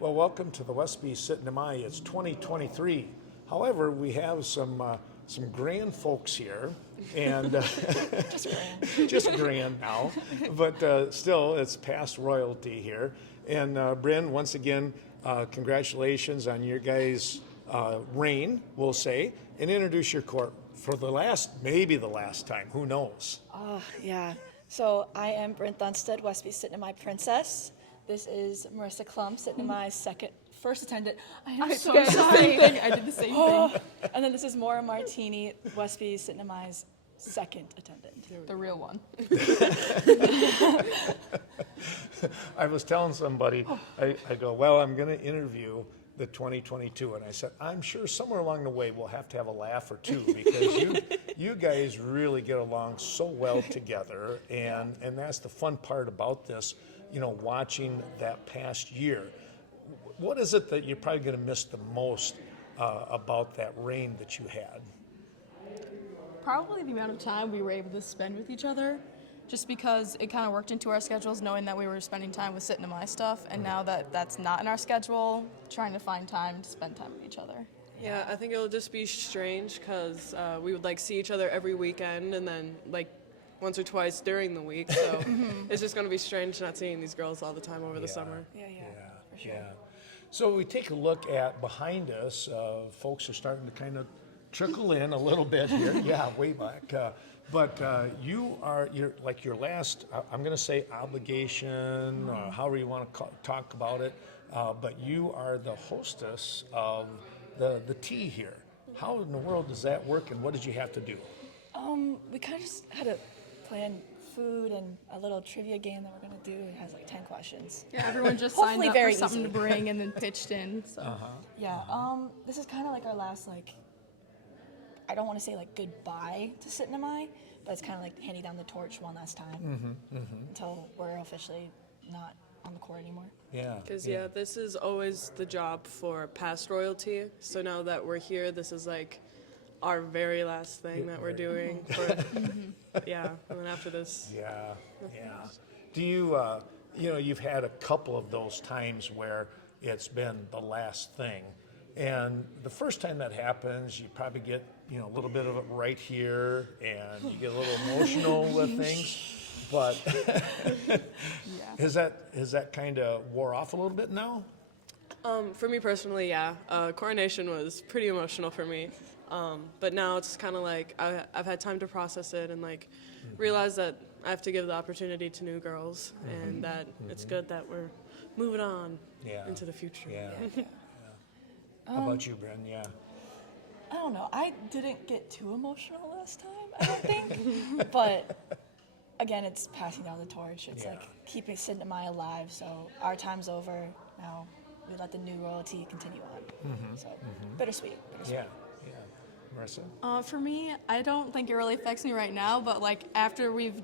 Well, welcome to the Westby Syttende. It's 2023. However, we have some grand folks here, and Just grand. just grand now, but still, it's past royalty here. And Bryn, once again, congratulations on your guys' reign, we'll say, and introduce your court for maybe the last time. Who knows? Yeah. So I am Bryn Thunstead, Westby Syttende princess. This is Marissa Klum, Syttende first attendant. I am so sorry. I did the same thing. And then this is Maura Martini, Westby Syttende's second attendant. The real one. I was telling somebody, I go, well, I'm going to interview the 2022, and I said, I'm sure somewhere along the way we'll have to have a laugh or two because you guys really get along so well together, and that's the fun part about this, watching that past year. What is it that you're probably going to miss the most about that reign that you had? Probably the amount of time we were able to spend with each other, just because it kind of worked into our schedules, knowing that we were spending time with Syttende stuff, and now that that's not in our schedule, trying to find time to spend time with each other. Yeah, I think it'll just be strange because we would see each other every weekend and then once or twice during the week. So it's just going to be strange not seeing these girls all the time over the summer. Yeah, for sure. Yeah. So we take a look at behind us. Folks are starting to kind of trickle in a little bit here. Yeah, way back. But you're your last, I'm going to say obligation, however you want to talk about it. But you are the hostess of the tea here. How in the world does that work, and what did you have to do? We kind of just had to plan food and a little trivia game that we're going to do. It has 10 questions. Yeah, everyone just Hopefully signed up very for something easy. to bring and then pitched in. So. Yeah, this is kind of our last, I don't want to say goodbye to Syttende, but it's kind of handing down the torch one last time until we're officially not on the court anymore. Yeah. Because, this is always the job for past royalty. So now that we're here, this is our very last thing that we're doing. And then after this. Yeah. Do you, you've had a couple of those times where it's been the last thing. And the first time that happens, you probably get, a little bit of it right here, and you get a little emotional with things. But has that kind of wore off a little bit now? For me personally, yeah. Coronation was pretty emotional for me. But now it's kind of I've had time to process it and realize that I have to give the opportunity to new girls, and that it's good that we're moving on into the future. Yeah. How about you, Bryn? Yeah. I don't know. I didn't get too emotional last time, I don't think. But again, it's passing down the torch. It's keeping Syttende alive. So our time's over. Now we let the new royalty continue on. So bittersweet. Yeah. Marissa? For me, I don't think it really affects me right now, but after we've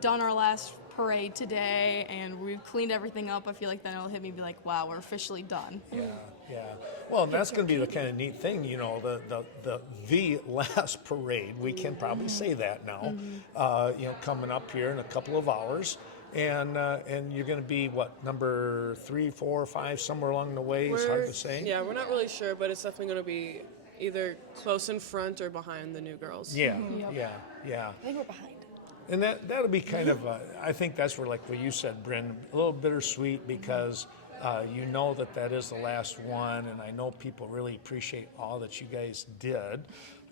done our last parade today and we've cleaned everything up, I feel then it'll hit me and be wow, we're officially done. Yeah. Well, and that's going to be the kind of neat thing, the last parade. We can probably say that now. Coming up here in a couple of hours, and you're going to be number 3, 4, 5, somewhere along the way. It's hard to say. Yeah, we're not really sure, but it's definitely going to be either close in front or behind the new girls. Yeah. I think we're behind. And that'll be kind of, I think that's where, what you said, Bryn, a little bittersweet because that is the last one, and I know people really appreciate all that you guys did.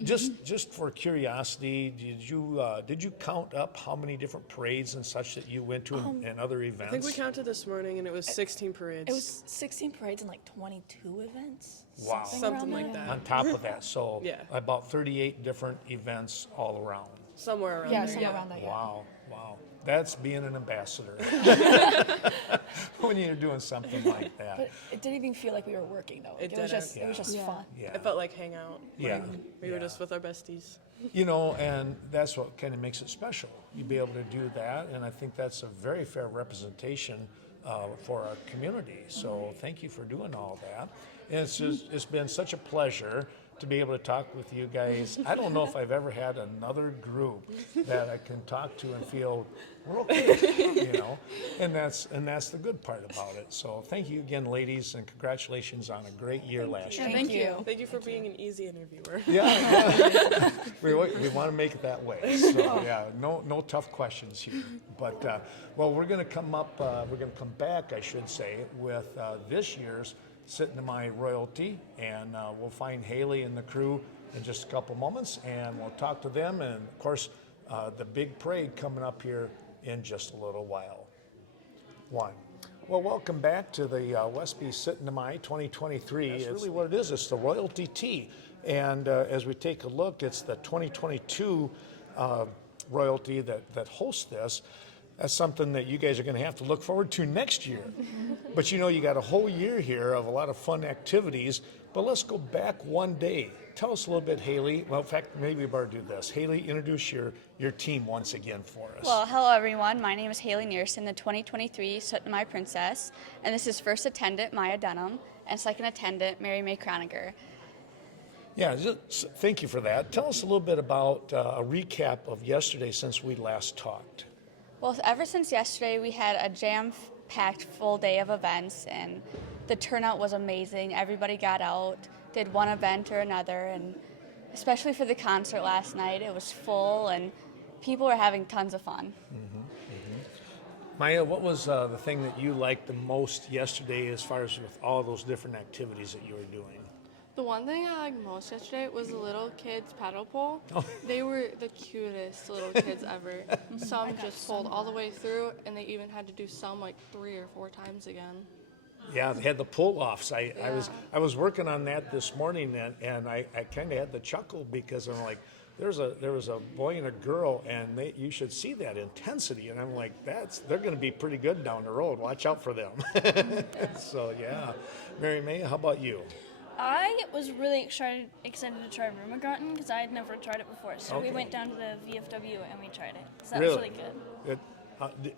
Just for curiosity, did you count up how many different parades and such that you went to and other events? I think we counted this morning, and it was 16 parades. It was 16 parades and 22 events. Wow. Something like that. On top of that, so about 38 different events all around. Somewhere around there. there. Somewhere around that. Wow. That's being an ambassador when you're doing something like that. But it didn't even feel like we were working, though. It was just fun. Yeah. It felt like hangout. We were just with our besties. And that's what kind of makes it special. You be able to do that, and I think that's a very fair representation for our community. So thank you for doing all that. And it's been such a pleasure to be able to talk with you guys. I don't know if I've ever had another group that I can talk to and feel we're okay, you know, and that's the good part about it. So thank you again, ladies, and congratulations on a great year last year. Thank you. Thank you for being an easy interviewer. Yeah, we want to make it that way. So yeah, no tough questions here. But well, we're going to come back, I should say, with this year's Syttende royalty, and we'll find Haley and the crew in just a couple moments, and we'll talk to them, and of course, the big parade coming up here in just a little while. Well, welcome back to the Westby Syttende 2023. That's really what it is. It's the royalty tea, and as we take a look, it's the 2022 royalty that hosts this. That's something that you guys are going to have to look forward to next year. But you know, you got a whole year here of a lot of fun activities. But let's go back one day. Tell us a little bit, Haley. Well, in fact, maybe we better do this. Haley, introduce your team once again for us. Well, hello everyone. My name is Haley Nearson, the 2023 Syttende Princess, and this is first attendant Maya Dunham and second attendant Mary May Croniger. Yeah, thank you for that. Tell us a little bit about a recap of yesterday since we last talked. Well, ever since yesterday, we had a jam-packed full day of events, and the turnout was amazing. Everybody got out, did one event or another, and especially for the concert last night, it was full, and people were having tons of fun. Maya, what was the thing that you liked the most yesterday as far as with all those different activities that you were doing? The one thing I liked most yesterday was the little kids' paddle pole. Oh. They were the cutest little kids ever. Some just pulled all the way through, and they even had to do some like 3 or 4 times again. Yeah, they had the pull-offs. I was working on that this morning, and I kind of had the chuckle because I'm like, there was a boy and a girl, and you should see that intensity. And I'm like, they're going to be pretty good down the road. Watch out for them. So yeah, Mary May, how about you? I was really excited to try Rumagarten because I had never tried it before. So we went down to the VFW and we tried it. So that was really good.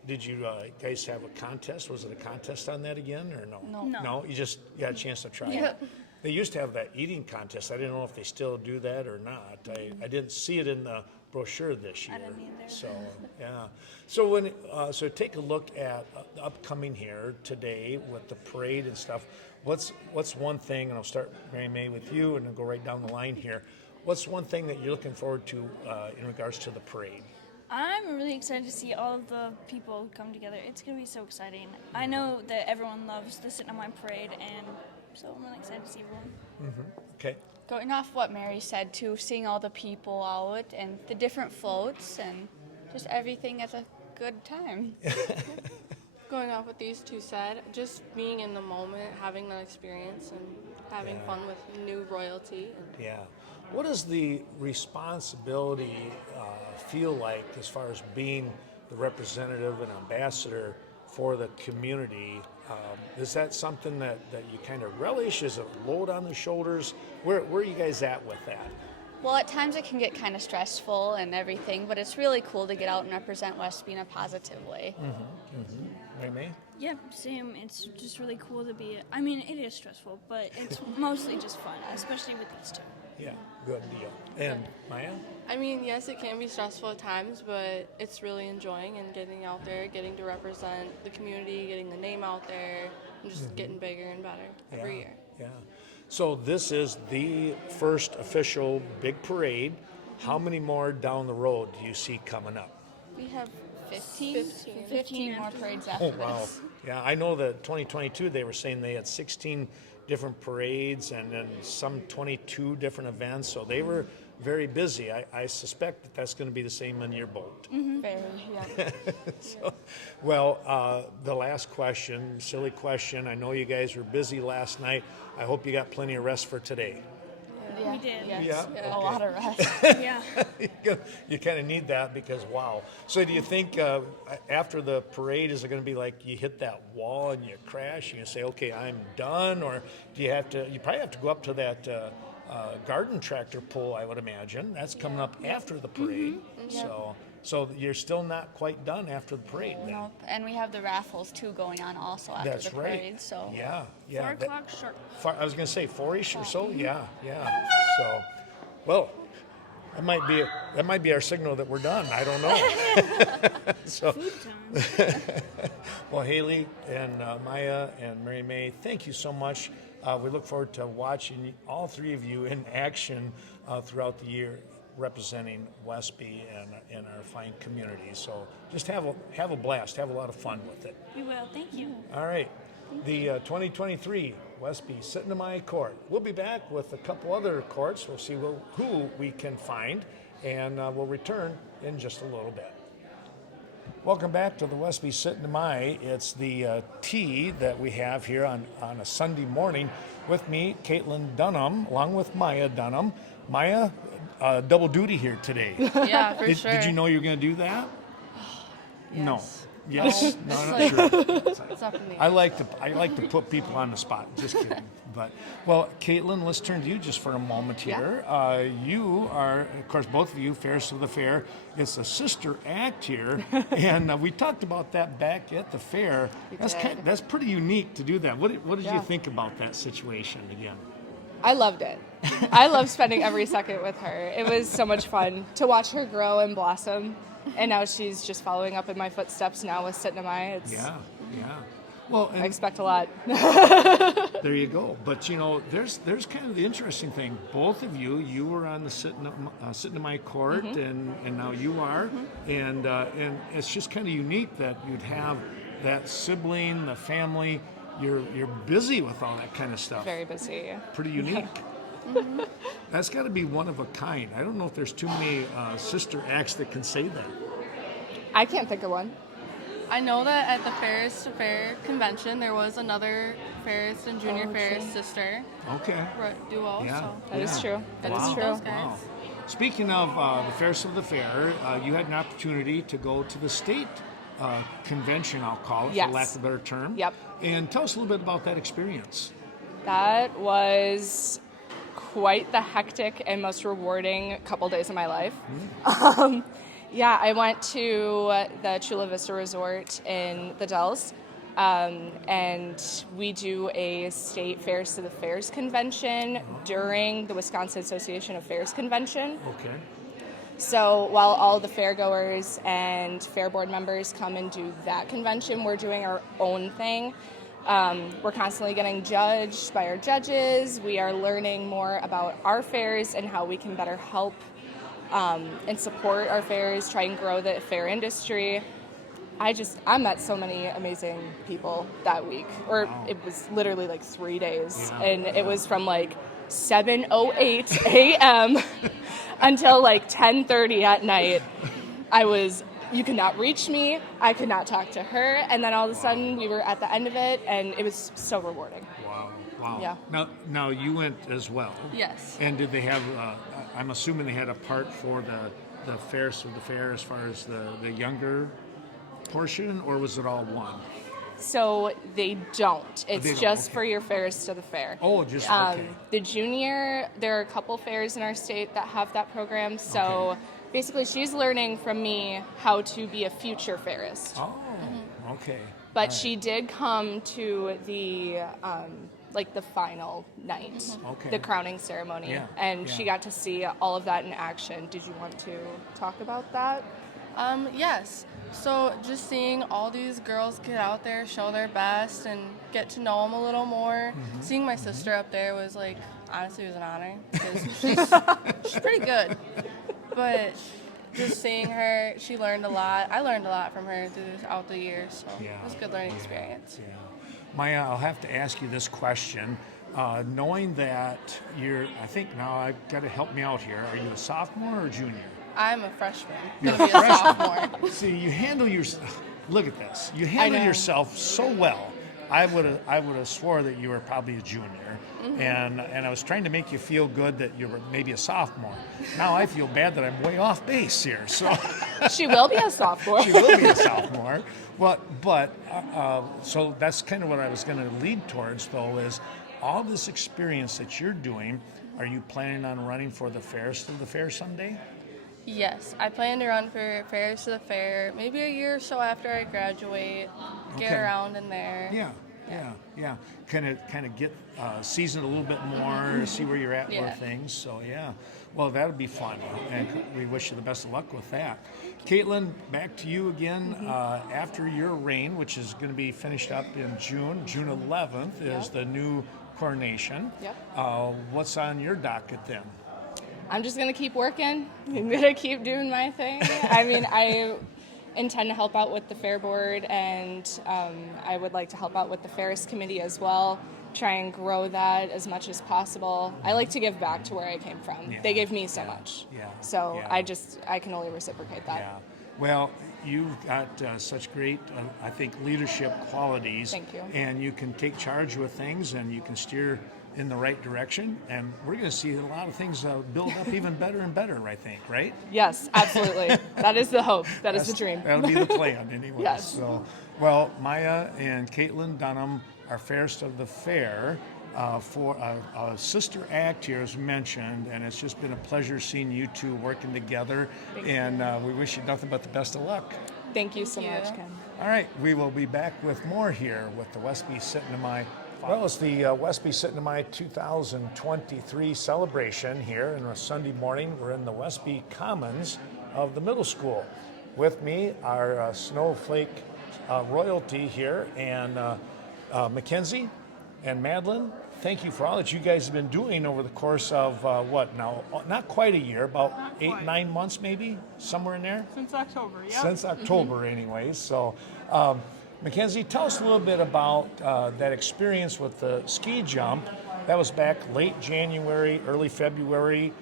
Did you guys have a contest? Was it a contest on that again, or no? No. No, you just got a chance to try it. They used to have that eating contest. I didn't know if they still do that or not. I didn't see it in the brochure this year. I didn't either. So yeah. So so take a look at upcoming here today with the parade and stuff. What's one thing, and I'll start, Mary May, with you, and then go right down the line here. What's one thing that you're looking forward to in regards to the parade? I'm really excited to see all of the people come together. It's going to be so exciting. I know that everyone loves the Syttende parade, and so I'm really excited to see everyone. Okay. Going off what Mary said too, seeing all the people out and the different floats and just everything as a good time. Going off what these two said, just being in the moment, having that experience, and having fun with new royalty. Yeah. What does the responsibility feel like as far as being the representative and ambassador for the community? Is that something that you kind of relish? Is it a load on the shoulders? Where are you guys at with that? Well, at times it can get kind of stressful and everything, but it's really cool to get out and represent Westby in a positive way. Mary May? Yeah, same. It's just really cool to be. I mean, it is stressful, but it's mostly just fun, especially with these two. Yeah, good deal. And Maya? I mean, yes, it can be stressful at times, but it's really enjoying and getting out there, getting to represent the community, getting the name out there, and just getting bigger and better every year. Yeah. So this is the first official big parade. How many more down the road do you see coming up? We have 15 more parades after Oh, wow. this. Yeah, I know that 2022 they were saying they had 16 different parades and then some 22 different events, so they were very busy. I suspect that that's going to be the same in your boat. Very, yeah. Well, the last question, silly question. I know you guys were busy last night. I hope you got plenty of rest for today. We did. Yes. Yeah? A lot of rest. Yeah. You kind of need that because, wow. So do you think after the parade, is it going to be like you hit that wall and you crash and you say, okay, I'm done? Or do you probably have to go up to that garden tractor pull, I would imagine. That's coming up after the parade. So So you're still not quite done after the parade then. Nope. And we have the raffles too going on also after That's the right. parade. So 4 o'clock sharp. I was going to say 4-ish or so. Yeah. So, well, that might be our signal that we're done. I don't know. So, Food time. well, Haley and Maya and Mary May, thank you so much. We look forward to watching all three of you in action throughout the year, representing Westby and our fine community. So just have a blast, have a lot of fun with it. We will. Thank you. All right, the 2023 Westby Syttende Court. We'll be back with a couple other courts. We'll see who we can find, and we'll return in just a little bit. Welcome back to the Westby Syttende. It's the tea that we have here on a Sunday morning. With me, Caitlin Dunham, along with Maya Dunham. Maya, double duty here today. Yeah, for sure. Did you know you were going to do that? Yes. No. Yes. No, It's not like- sure. It's up in the I like to put people on the spot. Just kidding. But well, Caitlin, let's turn to you just for a moment here. You are, of course, both of you, Fairest of the Fair. It's a sister act here, and we talked about that back at the fair. That's pretty unique to do that. What did you think about that situation again? I loved it. I love spending every second with her. It was so much fun to watch her grow and blossom. And now she's just following up in my footsteps now with Syttende. Yeah. Well, I expect a lot. there you go. But there's kind of the interesting thing. Both of you were on the Syttende court, and now you are, and it's just kind of unique that you'd have that sibling, the family. You're busy with all that kind of stuff. Very busy. Pretty unique. That's got to be one of a kind. I don't know if there's too many sister acts that can say that. I can't think of one. I know that at the Fairest Fair convention, there was another Fairest and Junior Fairest sister Okay. duo. Yeah. So That is true. That is Wow. true. Those guys. Wow. Speaking of the Fairest of the Fair, you had an opportunity to go to the state convention, I'll call it, Yes. for lack of a better term. Yep. And tell us a little bit about that experience. That was quite the hectic and most rewarding couple days of my life. I went to the Chula Vista Resort in the Dells, and we do a state Fairest of the Fairs convention during the Wisconsin Association of Fairs convention. Okay. So while all the fairgoers and fair board members come and do that convention, we're doing our own thing. We're constantly getting judged by our judges. We are learning more about our fairs and how we can better help and support our fairs, try and grow the fair industry. I met so many amazing people that week, or it was literally like 3 days, and it was from like 7:08 a.m. until like 10:30 at night. You could not reach me, I could not talk to her, and then all of a sudden we were at the end of it, and it was so rewarding. Wow. Yeah. Now you went as well. Yes. And did they have, I'm assuming they had a part for the Fairest of the Fair as far as the younger portion, or was it all one? So they don't. It's They don't, just okay. for your Fairest of the Fair. Oh, just, okay. The junior, there are a couple fairs in our state that have that program. So Okay. basically she's learning from me how to be a future Fairest. Oh, okay. But All right. she did come to the the final night, Okay. the crowning ceremony, Yeah, and she yeah. got to see all of that in action. Did you want to talk about that? Yes. So just seeing all these girls get out there, show their best, and get to know them a little more. Seeing my sister up there was like, honestly, it was an honor because she's pretty good. But just seeing her, she learned a lot. I learned a lot from her throughout the years, so it was a good learning experience. Yeah. Maya, I'll have to ask you this question. Knowing that I think now I've got to help me out here. Are you a sophomore or junior? I'm a freshman. You're Gonna be a sophomore. See, you handle look at this. You handle know. yourself so well. I would have swore that you were probably a junior, and I was trying to make you feel good that you were maybe a sophomore. Now I feel bad that I'm way off base here. So She will be a sophomore. she will be a sophomore. So that's kind of what I was going to lead towards, though, is all this experience that you're doing. Are you planning on running for the Fairest of the Fair someday? Yes, I plan to run for Fairs to the Fair maybe a year or so after I graduate, get Okay. around in there. Yeah. Kind of get seasoned a little bit more, see where you're at with Yeah. things. So yeah, well that'll be fun, and we wish you the best of luck with that. Caitlin, back to you again. After your reign, which is going to be finished up in June 11th, is the new coronation. Yep. What's on your docket then? I'm just gonna keep working. I'm gonna keep doing my thing. I mean, I intend to help out with the fair board, and I would like to help out with the fairs committee as well. Try and grow that as much as possible. I like to give back to where I came from. Yeah. They gave me so much. Yeah. So Yeah. I can only reciprocate that. Yeah. Well, you've got such great, I think, leadership qualities. Thank you. And you can take charge with things, and you can steer in the right direction. And we're going to see a lot of things build up even better and better, I think, right? Yes, absolutely. That is the hope. That is the dream. That'll be the plan, anyway. Yes. So, well, Maya and Caitlin Dunham are fairest of the fair. For a sister act here, as mentioned, and it's just been a pleasure seeing you two working together. And we wish you nothing but the best of luck. Thank you so you. much, Ken. All right, we will be back with more here with the Westby Syttende. Well, it's the Westby Syttende 2023 celebration here on a Sunday morning. We're in the Westby Commons of the middle school. With me are Snowflake royalty here, and Mackenzie and Madeline. Thank you for all that you guys have been doing over the course of what now? Not quite a year, about 8-9 months maybe, somewhere in there. Since October, yeah. Since October, anyways. So, Mackenzie, tell us a little bit about that experience with the ski jump. That was back late January, early February.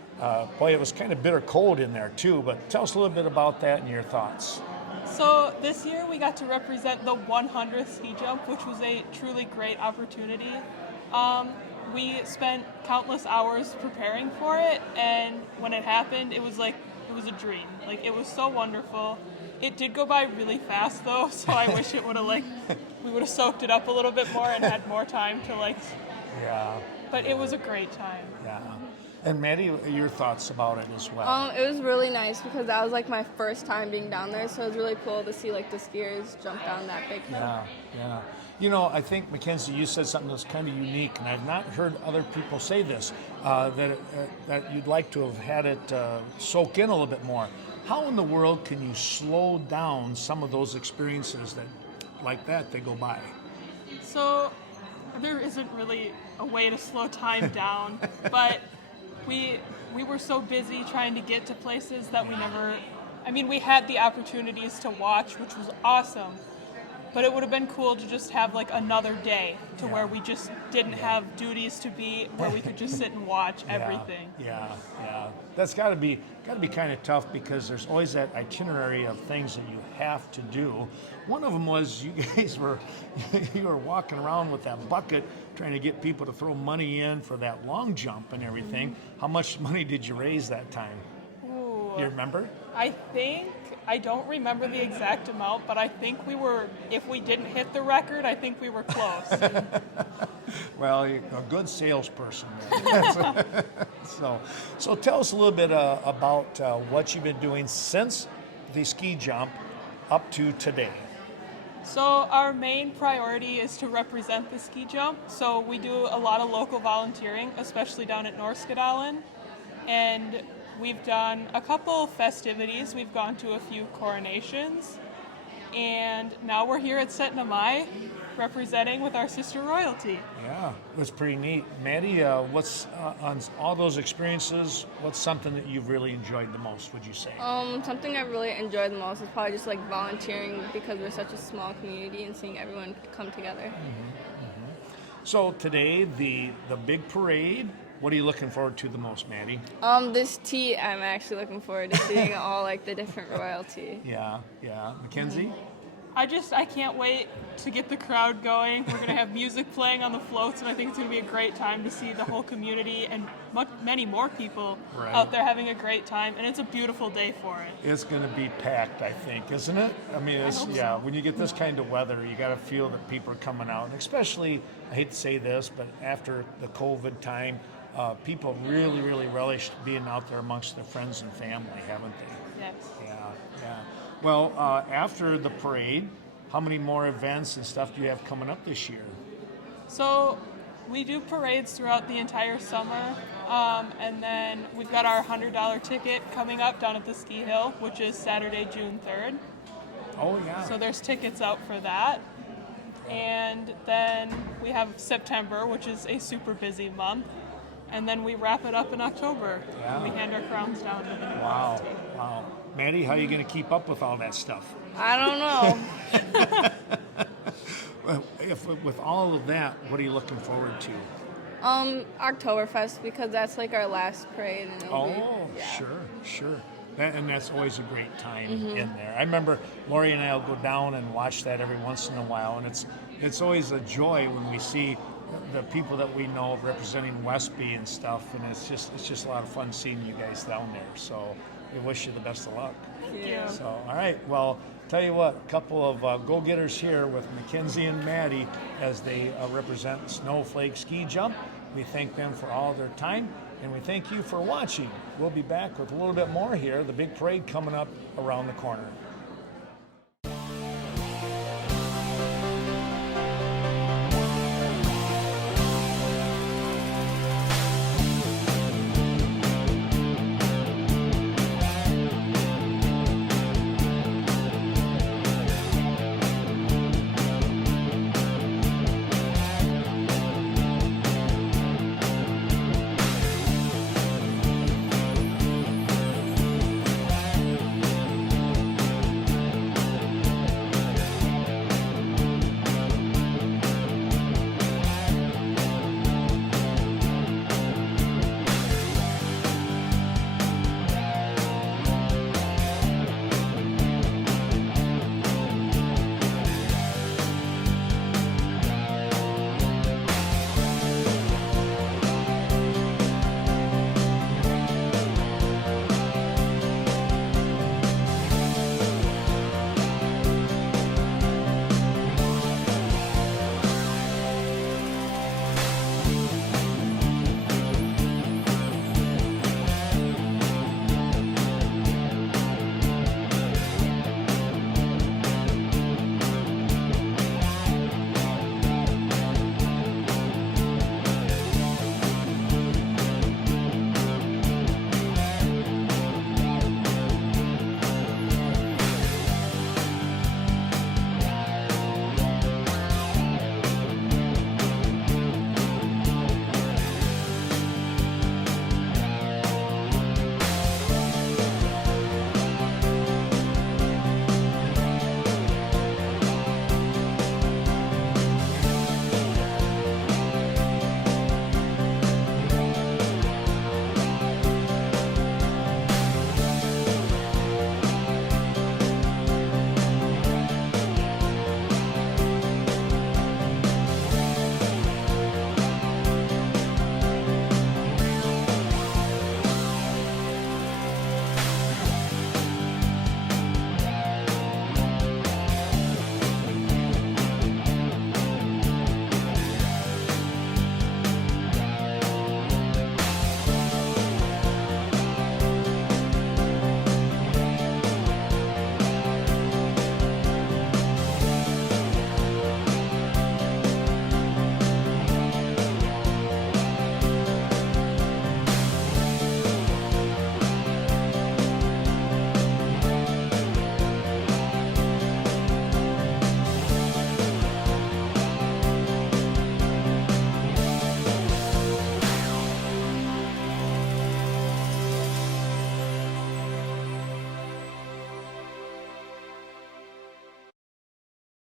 Boy, it was kind of bitter cold in there too. But tell us a little bit about that and your thoughts. So this year we got to represent the 100th ski jump, which was a truly great opportunity. We spent countless hours preparing for it, and when it happened, it was a dream. Like, it was so wonderful. It did go by really fast though, so I wish it would have we would have soaked it up a little bit more and had more time to Yeah. But it was a great time. Yeah. And Maddie, your thoughts about it as well? It was really nice because that was like my first time being down there, so it was really cool to see like the skiers jump down that big hill. Yeah. You know, I think, Mackenzie, you said something that's kind of unique, and I've not heard other people say this, that you'd like to have had it soak in a little bit more. How in the world can you slow down some of those experiences like that go by? So there isn't really a way to slow time down, but we were so busy trying to get to places that we had the opportunities to watch, which was awesome, but it would have been cool to just have like another day to where we just didn't have duties to be, where we could just sit and watch everything. Yeah. That's got to be kind of tough because there's always that itinerary of things that you have to do. One of them was you guys were walking around with that bucket trying to get people to throw money in for that long jump and everything. Mm-hmm. How much money did you raise that time? Ooh. You remember? I don't remember the exact amount, but I think if we didn't hit the record, I think we were close. Well, you're a good salesperson. So tell us a little bit about what you've been doing since the ski jump up to today. So our main priority is to represent the ski jump. So we do a lot of local volunteering, especially down at North Skedalen. And we've done a couple festivities. We've gone to a few coronations. And now we're here at Syttende representing with our sister royalty. Yeah, that's pretty neat. Maddie, what's on all those experiences, what's something that you've really enjoyed the most, would you say? Something I really enjoyed the most is probably just like volunteering because we're such a small community and seeing everyone come together. So today, the big parade, what are you looking forward to the most, Maddie? This tea, I'm actually looking forward to seeing all like the different royalty. Yeah. Mackenzie? I can't wait to get the crowd going. We're going to have music playing on the floats, and I think it's going to be a great time to see the whole community and many more people out there having a great time, and it's a beautiful day for it. It's going to be packed, I think, isn't it? I mean, when you get this kind of weather, you got to feel that people are coming out, and especially, I hate to say this, but after the COVID time, people really relished being out there amongst their friends and family, haven't they? Yes. Yeah. Well, after the parade, how many more events and stuff do you have coming up this year? So we do parades throughout the entire summer, and then we've got our $100 ticket coming up down at the ski hill, which is Saturday, June 3rd. Oh, yeah. So there's tickets out for that. And then we have September, which is a super busy month. And then we wrap it up in October. Yeah. And we hand our crowns down to the new Wow. crowns team. Wow. Maddie, how are you going to keep up with all that stuff? I don't know. Well, with all of that, what are you looking forward to? Oktoberfest, because that's like our last parade. And it'll be, yeah. Sure. And that's always a great time in there. I remember Lori and I will go down and watch that every once in a while, and it's always a joy when we see the people that we know representing Westby and stuff, and it's just a lot of fun seeing you guys down there. So we wish you the best of luck. Yeah. So, all right, well, tell you what, a couple of go-getters here with Mackenzie and Maddie as they represent Snowflake Ski Jump. We thank them for all their time, and we thank you for watching. We'll be back with a little bit more here, the big parade coming up around the corner.